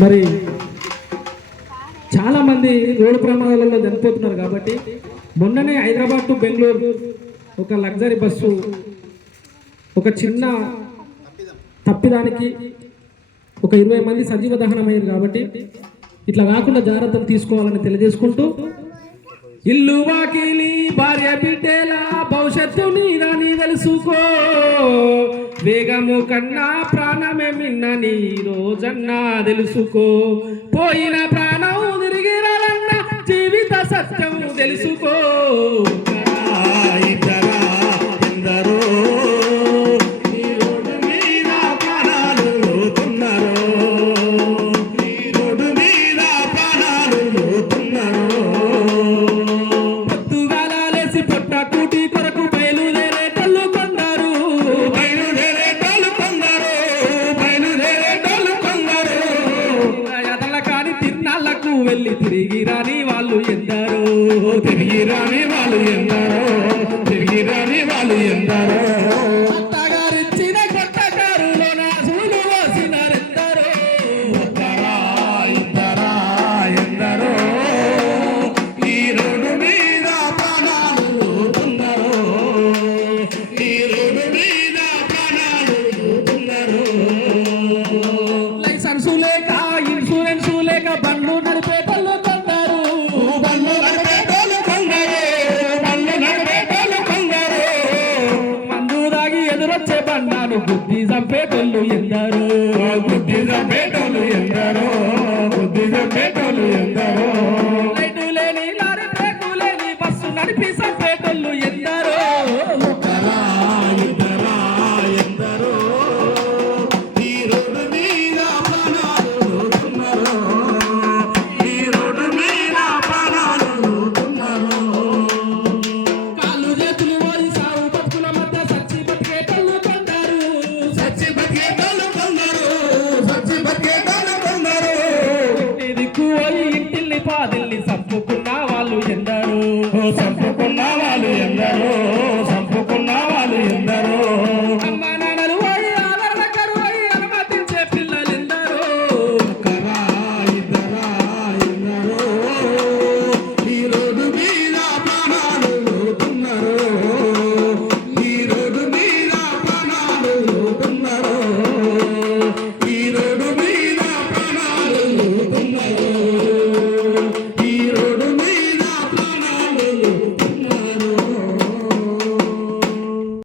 మరి చాలా మంది రోడ్డు ప్రమాదాలలో చనిపోతున్నారు కాబట్టి మొన్ననే హైదరాబాద్ టు బెంగళూరు ఒక లగ్జరీ బస్సు ఒక చిన్న తప్పిదానికి ఒక ఇరవై మంది సజీవ దహనమయ్యారు కాబట్టి ఇట్లా కాకుండా జాగ్రత్తలు తీసుకోవాలని తెలియజేసుకుంటూ ఇల్లు వాకిలి భార్య బిడ్డేల భవిష్యత్తు నీదని తెలుసుకో. వేగము కన్నా ప్రాణమే మిన్నని రోజన్నా తెలుసుకో. పోయిన ప్రాణం తిరిగి రాలన్న జీవిత సత్యం తెలుసుకో. వెళ్ళి తిరిగి రాని వాళ్ళు ఎందరో? తిరిగి రాని వాళ్ళు ఎందరో? తిరిగి రాని వాళ్ళు ఎందరో? నిజం పేదలు చంపేటోళ్ళు కావాలి ఎందరో